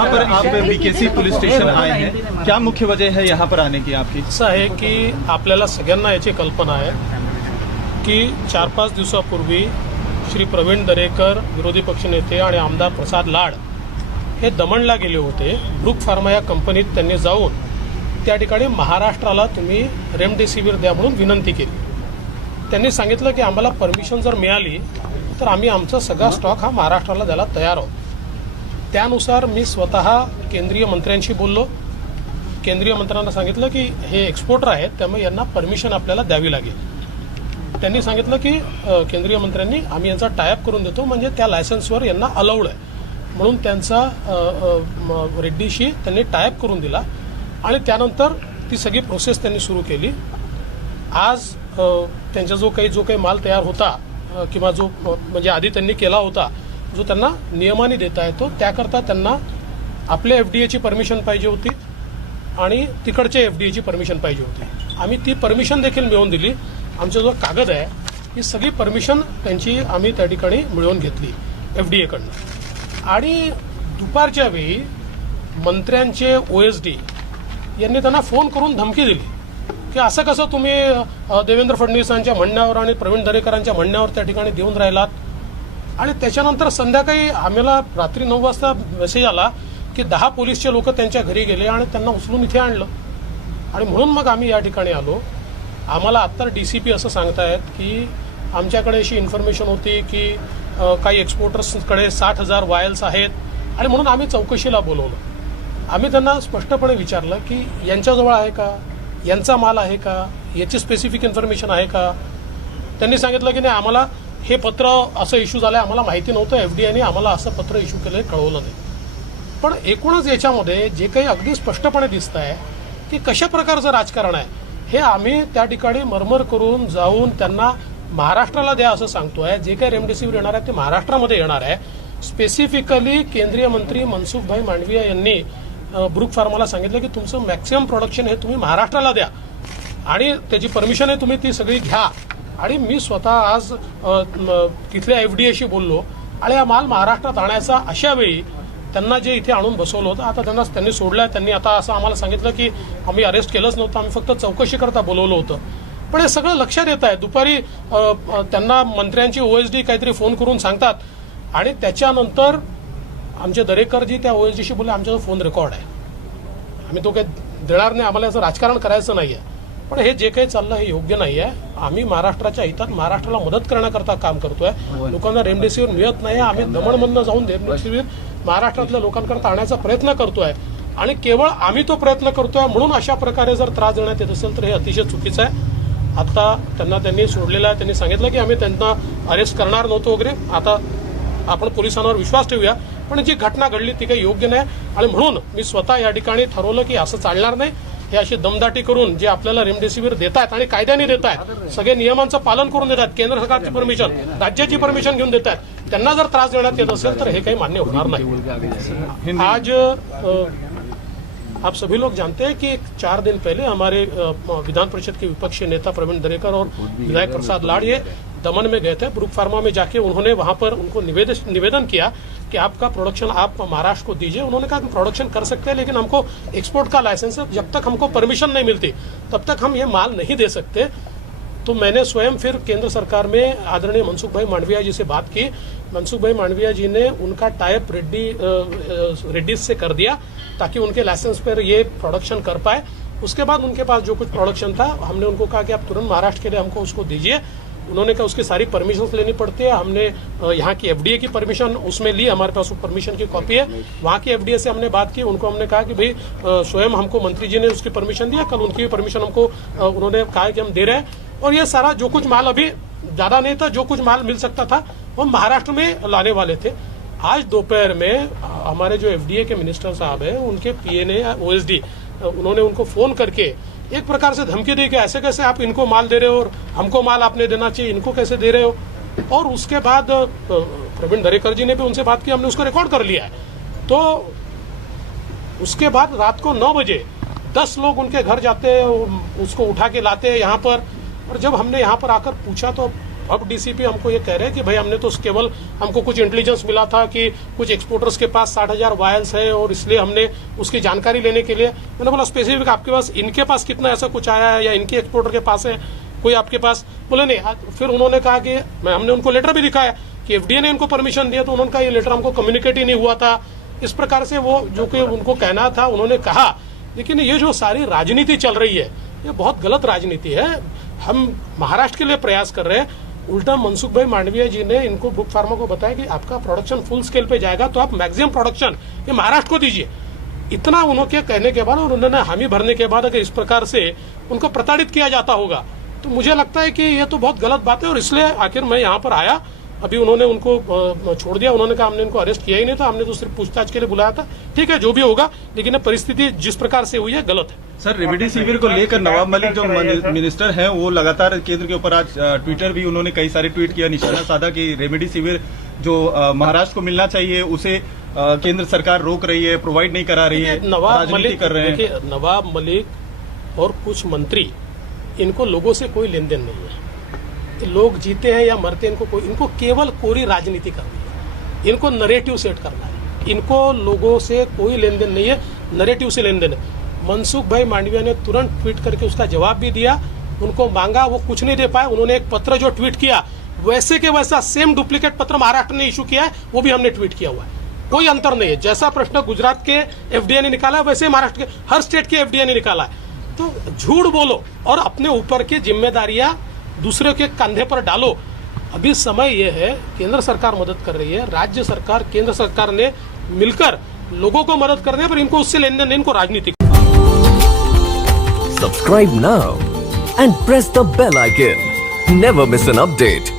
यहाँ पर आप BKC police station आए हैं, क्या मुख्य वजह है यहाँ पर आने की आपकी? असं आहे की आपल्याला सगळ्यांना याची कल्पना आहे की 4-5 दिवसापूर्वी श्री प्रवीण दरेकर विरोधी पक्षनेते आणि आमदार प्रसाद लाड हे दमणला गेले होते. ब्रूक फार्मा या कंपनीत त्यांनी जाऊन त्या ठिकाणी महाराष्ट्राला तुम्ही रेमडेसिवीर द्या म्हणून विनंती केली. त्यांनी सांगितलं की आम्हाला परमिशन जर मिळाली तर आम्ही आमचा सगळा स्टॉक हा महाराष्ट्राला द्यायला तयार आहोत. त्यानुसार मी स्वतः केंद्रीय मंत्र्यांशी बोललो. केंद्रीय मंत्र्यांना सांगितलं की हे एक्सपोर्टर आहेत, त्यामुळे यांना परमिशन आपल्याला द्यावी लागेल. त्यांनी सांगितलं की केंद्रीय मंत्र्यांनी आम्ही यांचा टायअप करून देतो, म्हणजे त्या लायसन्सवर यांना अलाउड आहे म्हणून त्यांचा रेड्डीशी त्यांनी टायअप करून दिला आणि त्यानंतर ती सगळी प्रोसेस त्यांनी सुरू केली. आज त्यांचा जो काही माल तयार होता किंवा जो म्हणजे आधी त्यांनी केला होता, जो त्यांना नियमाने देता येतो, त्याकरता त्यांना आपल्या एफडीएची परमिशन पाहिजे होती आणि तिकडच्या एफडीएची परमिशन पाहिजे होती. आम्ही ती परमिशन देखील मिळवून दिली. आमचा जो कागद आहे ही सगळी परमिशन त्यांची आम्ही त्या ठिकाणी मिळवून घेतली एफडीएकडनं. आणि दुपारच्या वेळी मंत्र्यांचे ओएसडी यांनी त्यांना फोन करून धमकी दिली की असं कसं तुम्ही देवेंद्र फडणवीसांच्या म्हणण्यावर आणि प्रवीण दरेकरांच्या म्हणण्यावर त्या ठिकाणी देऊन राहिलात. आणि त्याच्यानंतर संध्याकाळी आम्हाला रात्री 9 वाजता मेसेज आला की 10 पोलीसचे लोक त्यांच्या घरी गेले आणि त्यांना उचलून इथे आणलं. आणि म्हणून मग आम्ही या ठिकाणी आलो. आम्हाला आत्ता डीसीपी असं सांगतायत की आमच्याकडे अशी इन्फॉर्मेशन होती की काही एक्सपोर्टर्सकडे 60,000 वायल्स आहेत आणि म्हणून आम्ही चौकशीला बोलवलं. आम्ही त्यांना स्पष्टपणे विचारलं की यांच्याजवळ आहे का, यांचा माल आहे का, याची स्पेसिफिक इन्फॉर्मेशन आहे का. त्यांनी सांगितलं की नाही, आम्हाला हे पत्र असं इश्यू झालं, आम्हाला माहिती नव्हतं, एफडीआयने आम्हाला असं पत्र इश्यू केलं, कळवलं नाही. पण एकूणच याच्यामध्ये जे काही अगदी स्पष्टपणे दिसत आहे की कशा प्रकारचं राजकारण आहे हे आम्ही त्या ठिकाणी मर्मर करून जाऊन त्यांना महाराष्ट्राला द्या असं सांगतोय. जे काही रेमडेसिवीर येणार आहे ते महाराष्ट्रामध्ये येणार आहे. स्पेसिफिकली केंद्रीय मंत्री मनसुखभाई मांडविया यांनी ब्रूक फार्माला सांगितलं की तुमचं मॅक्सिमम प्रोडक्शन हे तुम्ही महाराष्ट्राला द्या आणि त्याची परमिशन आहे तुम्ही ती सगळी घ्या. आणि मी स्वतः आज तिथल्या एफडीएशी बोललो आणि हा माल महाराष्ट्रात आणायचा अशा वेळी त्यांना जे इथे आणून बसवलं होतं, आता त्यांनी सोडलंय. त्यांनी आता असं आम्हाला सांगितलं की आम्ही अरेस्ट केलंच नव्हतं, आम्ही फक्त चौकशी करता बोलवलं होतं. पण हे सगळं लक्षात येत आहे. दुपारी त्यांना मंत्र्यांची ओएसडी काहीतरी फोन करून सांगतात आणि त्याच्यानंतर आमचे दरेकरजी त्या ओएसडीशी बोलले आमचा फोन रेकॉर्ड आहे, आम्ही तो काही देणार नाही, आम्हाला याचं राजकारण करायचं नाही आहे. पण हे जे काही चाललं हे योग्य नाही आहे. आम्ही महाराष्ट्राच्या हितात महाराष्ट्राला मदत करण्याकरता काम करतोय. लोकांना रेमडेसिवीर मिळत नाही, आम्ही दमणमधनं जाऊन रेमडेसिवीर महाराष्ट्रातल्या लोकांकरता आणण्याचा प्रयत्न करतोय आणि केवळ आम्ही तो प्रयत्न करतोय म्हणून अशा प्रकारे जर त्रास देण्यात येत असेल तर हे अतिशय चुकीचं आहे. आता त्यांनी सोडलेलं आहे. त्यांनी सांगितलं की आम्ही त्यांना अरेस्ट करणार नव्हतो वगैरे. आता आपण पोलिसांवर विश्वास ठेवूया, पण जी घटना घडली ती काही योग्य नाही. आणि म्हणून मी स्वतः या ठिकाणी ठरवलं की असं चालणार नाही. हे अशी दमदाटी करून जे आपल्याला रेमडेसिवीर देत आहेत आणि कायद्याने देत आहेत, सगळे नियमांचं पालन करून देत आहेत, केंद्र सरकारची परमिशन, राज्याची परमिशन घेऊन देत आहेत, त्यांना जर त्रास देण्यात येत असेल तर हे काही मान्य होणार नाही. आज आप सभी लोग जानते हैं कि 4 दिन पहले हमारे विधान परिषद के विपक्षी नेता प्रवीण दरेकर और विधायक प्रसाद लाड़ ये दमन में गए थे. ब्रूक फार्मा में जाके उन्होंने वहां पर उनको निवेदन किया कि आपका प्रोडक्शन आप महाराष्ट्र को दीजिए. उन्होंने कहा प्रोडक्शन कर सकते हैं लेकिन हमको एक्सपोर्ट का लाइसेंस है, जब तक हमको परमिशन नहीं मिलती तब तक हम ये माल नहीं दे सकते. तो मैंने स्वयं फिर केंद्र सरकार में आदरणीय मनसुख भाई मांडविया जी से बात की. मनसुख भाई मांडविया जी ने उनका टाइप रेड्डीज से कर दिया ताकि उनके लाइसेंस पर ये प्रोडक्शन कर पाए. उसके बाद उनके पास जो कुछ प्रोडक्शन था हमने उनको कहा कि आप तुरंत महाराष्ट्र के लिए हमको उसको दीजिए. उन्होंने कहा उसकी सारी परमिशन लेनी पड़ती है. हमने यहाँ की एफडीए की परमिशन उसमें ली, हमारे पास वो परमिशन की कॉपी है. वहाँ की एफडीए से हमने बात की, उनको हमने कहा कि भाई स्वयं हमको मंत्री जी ने उसकी परमिशन दिया, कल उनकी भी परमिशन हमको उन्होंने कहा कि हम दे रहे हैं. और ये सारा जो कुछ माल अभी ज्यादा नहीं था, जो कुछ माल मिल सकता था वो महाराष्ट्र में लाने वाले थे. आज दोपहर में हमारे जो एफडीए के मिनिस्टर साहब है उनके पीए ने ओएसडी उन्होंने उनको फोन करके एक प्रकार से धमकी दी कि ऐसे कैसे आप इनको माल दे रहे हो और हमको माल आपने देना चाहिए, इनको कैसे दे रहे हो. और उसके बाद प्रवीण दरेकर जी ने भी उनसे बात की, हमने उसको रिकॉर्ड कर लिया है. तो उसके बाद रात को 9 बजे 10 लोग उनके घर जाते, उसको उठा के लाते यहाँ पर. और जब हमने यहाँ पर आकर पूछा तो अब डीसीपी हमको ये कह रहे हैं कि भाई हमने तो केवल हमको कुछ इंटेलिजेंस मिला था कि कुछ एक्सपोर्टर्स के पास 60,000 वायल्स है और इसलिए हमने उसकी जानकारी लेने के लिए, मैंने बोला स्पेसिफिक आपके पास इनके पास कितना ऐसा कुछ आया है या इनके एक्सपोर्टर के पास है कोई आपके पास? बोले नहीं। फिर उन्होंने कहा कि हमने उनको लेटर भी दिखाया कि एफडीए ने इनको परमिशन दिया, तो उन्होंने कहा ये लेटर हमको कम्युनिकेट ही नहीं हुआ था। इस प्रकार से वो जो कि उनको कहना था उन्होंने कहा। लेकिन ये जो सारी राजनीति चल रही है ये बहुत गलत राजनीति है। हम महाराष्ट्र के लिए प्रयास कर रहे हैं, उल्टा मनसुख भाई मांडविया जी ने इनको ब्रुक फार्मा को बताया कि आपका प्रोडक्शन फुल स्केल पे जाएगा तो आप मैक्सिमम प्रोडक्शन ये महाराष्ट्र को दीजिए। इतना उन्होंने कहने के बाद और उन्होंने हामी भरने के बाद अगर इस प्रकार से उनको प्रताड़ित किया जाता होगा तो मुझे लगता है कि ये तो बहुत गलत बात है। और इसलिए आखिर मैं यहाँ पर आया। अभी उन्होंने उनको छोड़ दिया, उन्होंने कहा हमने इनको अरेस्ट किया ही नहीं था, हमने तो सिर्फ पूछताछ के लिए बुलाया था। ठीक है, जो भी होगा, लेकिन परिस्थिति जिस प्रकार से हुई है गलत है। सर, रेमडेसिविर को लेकर नवाब मलिक जो मिनिस्टर हैं वो लगातार केंद्र के ऊपर आज ट्विटर भी उन्होंने कई सारे ट्वीट किया, निशाना साधा कि रेमडेसिविर जो महाराष्ट्र को मिलना चाहिए उसे केंद्र सरकार रोक रही है, प्रोवाइड नहीं करा रही है, नवाब मलिक कर रहे हैं। नवाब मलिक और कुछ मंत्री, इनको लोगों से कोई लेन देन नहीं है। लोग जीते हैं या मरते हैं इनको केवल कोरी राजनीति करनी है, इनको नरेटिव सेट करना है। इनको लोगों से कोई लेन देन नहीं है, नरेटिव से लेन देन है। मनसुख भाई मांडविया ने तुरंत ट्वीट करके उसका जवाब भी दिया, उनको मांगा, वो कुछ नहीं दे पाए। उन्होंने एक पत्र जो ट्वीट किया वैसे के वैसा सेम डुप्लीकेट पत्र महाराष्ट्र ने इशू किया है, वो भी हमने ट्वीट किया हुआ है। कोई अंतर नहीं है। जैसा प्रश्न गुजरात के एफडीए ने निकाला वैसे महाराष्ट्र के हर स्टेट के एफडीए ने निकाला है। तो झूठ बोलो और अपने ऊपर की जिम्मेदारियां दूसरे के कंधे पर डालो। अभी समय यह है, केंद्र सरकार मदद कर रही है, राज्य सरकार केंद्र सरकार ने मिलकर लोगों को मदद करने पर इनको उससे लेन देन, इनको राजनीतिक। Subscribe now and press the bell icon. Never miss an update.